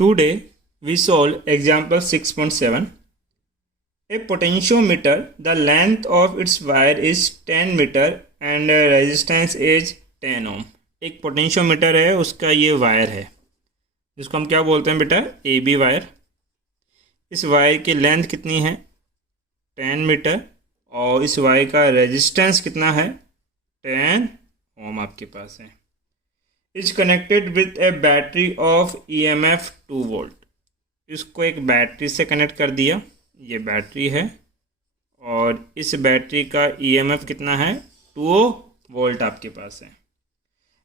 Today we solve example 6.7. A potentiometer, the length of its wire is 10 meter and resistance is 10 ohm. एक potentiometer है, उसका ये wire है जिसको हम क्या बोलते हैं बेटा, ए बी वायर। इस वायर की लेंथ कितनी है, 10 मीटर, और इस वायर का रेजिस्टेंस कितना है, 10 ओम आपके पास है। Is connected with A battery of EMF 2 volt. इसको एक बैटरी से कनेक्ट कर दिया, ये बैटरी है, और इस बैटरी का EMF कितना है, 2 वोल्ट आपके पास है।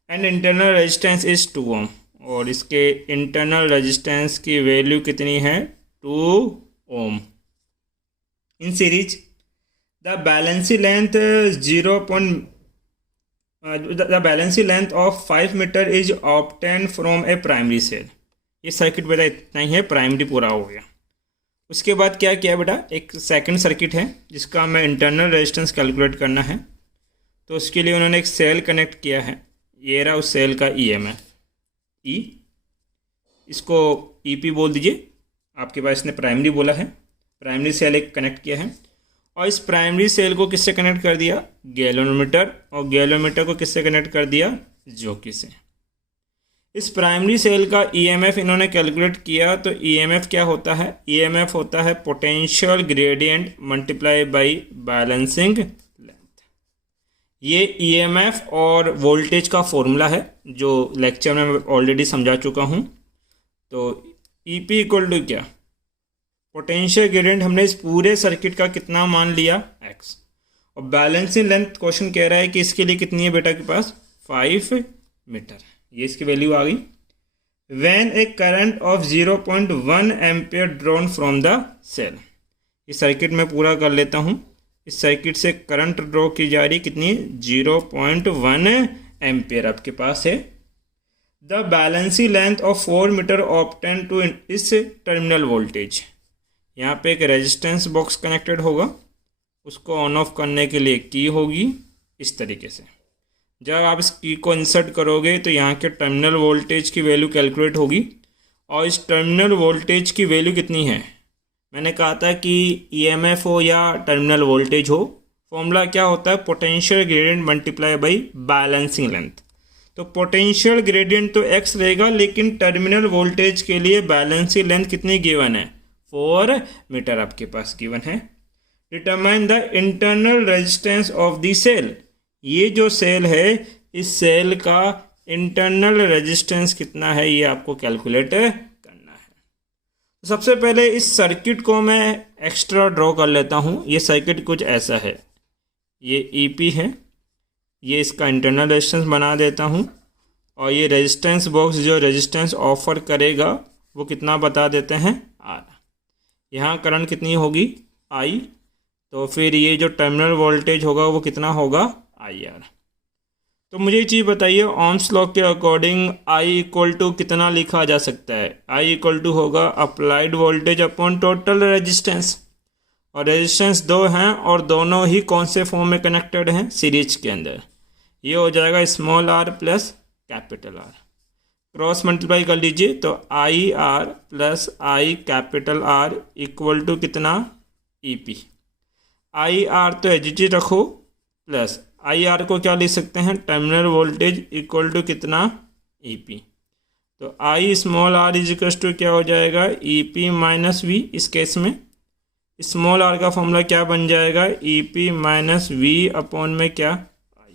And internal resistance is 2 ohm, और इसके इंटरनल रेजिस्टेंस की वैल्यू कितनी है, 2 ohm. In series the balancing length the balancing length of 5 meter is obtained from a primary cell। ये सर्किट बेटा इतना ही है, प्राइमरी पूरा हो गया। उसके बाद क्या किया बेटा, एक सेकंड सर्किट है जिसका हमें इंटरनल रेजिस्टेंस कैलकुलेट करना है। तो उसके लिए उन्होंने एक सेल कनेक्ट किया है, ये रहा उस सेल का EMF E, इसको EP बोल दीजिए, आपके पास इसने प्राइमरी बोला है। प्राइमरी सेल एक कनेक्ट किया है, और इस प्राइमरी सेल को किससे कनेक्ट कर दिया, गैल्वेनोमीटर, और गैल्वेनोमीटर को किससे कनेक्ट कर दिया, जॉकी से। इस प्राइमरी सेल का EMF इन्होंने कैलकुलेट किया, तो EMF क्या होता है, EMF होता है potential gradient multiply by balancing length. ये EMF और वोल्टेज का फॉर्मूला है जो लेक्चर में मैं ऑलरेडी समझा चुका हूँ। तो EP इक्वल टू क्या, पोटेंशियल ग्रेडियंट हमने इस पूरे सर्किट का कितना मान लिया, x, और बैलेंसिंग लेंथ क्वेश्चन कह रहा है कि इसके लिए कितनी है बेटा के पास, 5 मीटर, ये इसकी वैल्यू आ गई। When a current of 0.1 ampere drawn from the cell, इस सर्किट में पूरा कर लेता हूँ। इस सर्किट से करंट ड्रॉ की जा रही कितनी, 0.1 एम्पियर आपके पास है। The balancing length of 4 metre obtain to is terminal voltage, यहाँ पे एक रेजिस्टेंस बॉक्स कनेक्टेड होगा, उसको ऑन ऑफ करने के लिए की होगी इस तरीके से। जब आप इस की को इंसर्ट करोगे तो यहाँ के टर्मिनल वोल्टेज की वैल्यू कैलकुलेट होगी, और इस टर्मिनल वोल्टेज की वैल्यू कितनी है, मैंने कहा था कि EMF हो या टर्मिनल वोल्टेज हो, फॉर्मूला क्या होता है, potential gradient multiply by balancing length. तो पोटेंशियल ग्रेडियंट तो x रहेगा, लेकिन टर्मिनल वोल्टेज के लिए बैलेंसिंग लेंथ कितनी गिवन है, 4 मीटर आपके पास गिवन है। Determine the internal resistance of the cell, ये जो सेल है इस सेल का इंटरनल रेजिस्टेंस कितना है, ये आपको कैलकुलेट करना है। सबसे पहले इस सर्किट को मैं एक्स्ट्रा ड्रॉ कर लेता हूँ। ये सर्किट कुछ ऐसा है, ये EP है, ये इसका इंटरनल रेजिस्टेंस बना देता हूँ, और ये रेजिस्टेंस बॉक्स जो रेजिस्टेंस ऑफर करेगा वो कितना बता देते हैं, R। यहाँ करंट कितनी होगी, I, तो फिर ये जो टर्मिनल वोल्टेज होगा वो कितना होगा, IR। तो मुझे ये चीज़ बताइए, ओम्स लॉ के अकॉर्डिंग I इक्वल टू कितना लिखा जा सकता है, I इक्वल टू होगा applied voltage upon total resistance, और रेजिस्टेंस 2 हैं और दोनों ही कौन से फॉर्म में कनेक्टेड हैं, सीरीज के अंदर। ये हो जाएगा small r plus capital R, cross multiply कर लीजिए तो IR plus I capital R equal to कितना, EP। IR तो एजिटी रखो, प्लस IR को क्या लिख सकते हैं, टर्मिनल वोल्टेज इक्वल टू कितना, EP। तो I small r equal to क्या हो जाएगा, EP माइनस V। इस केस में स्मॉल r का फॉर्मूला क्या बन जाएगा, EP माइनस V अपॉन में क्या, I।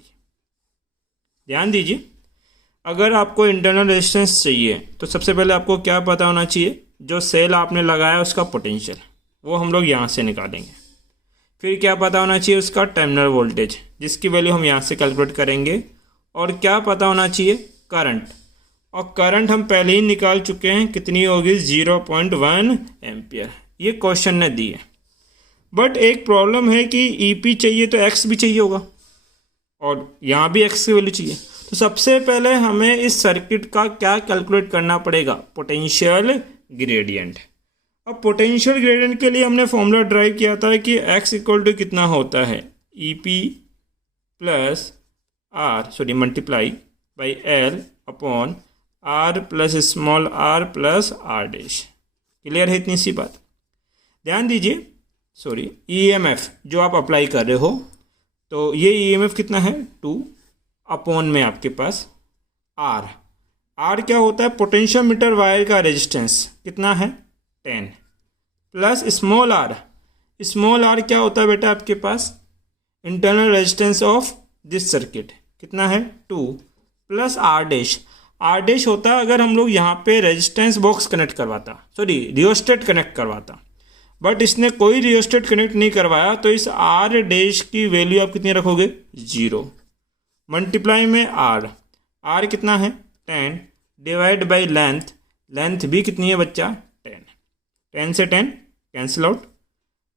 ध्यान दीजिए, अगर आपको इंटरनल रेजिस्टेंस चाहिए तो सबसे पहले आपको क्या पता होना चाहिए, जो सेल आपने लगाया उसका पोटेंशियल, वो हम लोग यहाँ से निकालेंगे। फिर क्या पता होना चाहिए, उसका टर्मिनल वोल्टेज, जिसकी वैल्यू हम यहाँ से कैलकुलेट करेंगे। और क्या पता होना चाहिए, करंट, और करंट हम पहले ही निकाल चुके हैं, कितनी होगी, 0.1 एम्पियर, ये क्वेश्चन ने दी है। बट एक प्रॉब्लम है कि EP चाहिए तो x भी चाहिए होगा, और यहाँ भी x की वैल्यू चाहिए। तो सबसे पहले हमें इस सर्किट का क्या कैलकुलेट करना पड़ेगा, पोटेंशियल ग्रेडियंट। अब पोटेंशियल ग्रेडियंट के लिए हमने फॉर्मूला ड्राइव किया था कि x इक्वल टू कितना होता है, EP plus multiply by L upon R plus small R plus R dash. Clear है इतनी सी बात। ध्यान दीजिए, सॉरी, ईएमएफ जो आप अप्लाई कर रहे हो, तो ये ईएमएफ कितना है 2 अपॉन में आपके पास आर। आर क्या होता है, पोटेंशियोमीटर वायर का रेजिस्टेंस कितना है 10 plus small R. Small R क्या होता है बेटा आपके पास, internal resistance of this circuit कितना है 2 plus R dash. R dash होता है अगर हम लोग यहाँ पे रेजिस्टेंस बॉक्स कनेक्ट करवाता, सॉरी रियोस्टेट कनेक्ट करवाता, बट इसने कोई रियोस्टेट कनेक्ट नहीं करवाया, तो इस आर डैश की वैल्यू आप कितनी रखोगे 0 मल्टीप्लाई में आर कितना है 10 डिवाइड बाई लेंथ भी कितनी है बच्चा 10 से 10 कैंसिल आउट,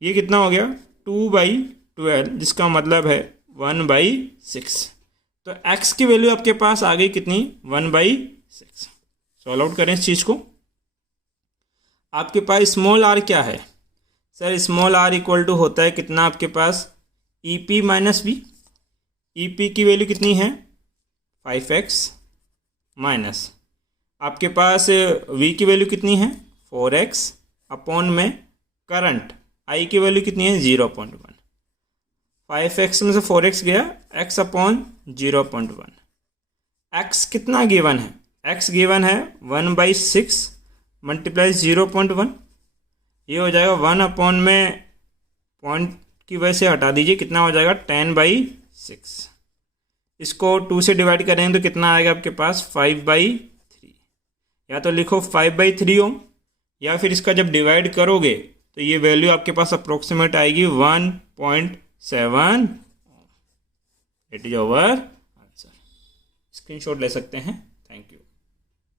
ये कितना हो गया 2/12, जिसका मतलब है 1/6। तो x की वैल्यू आपके पास आ गई कितनी 1/6। सॉल्व आउट करें इस चीज़ को। आपके पास स्मॉल r क्या है sir, small r equal to होता है कितना आपके पास EP माइनस वी। EP की वैल्यू कितनी है 5x माइनस आपके पास v की वैल्यू कितनी है 4x अपॉन में करंट I की वैल्यू कितनी है 0.1। 5x में से 4x गया, x अपॉन 0.1। x कितना गिवन है, x गिवन है 1/6 मल्टीप्लाई 0.1, ये हो जाएगा 1 अपॉन में पॉइंट की वजह से हटा दीजिए, कितना हो जाएगा 10/6। इसको 2 से डिवाइड करेंगे तो कितना आएगा आपके पास 5/3। या तो लिखो 5/3 ओम, या फिर इसका जब डिवाइड करोगे तो ये वैल्यू आपके पास अप्रोक्सीमेट आएगी 1.7। It is our answer. Screenshot ले सकते हैं।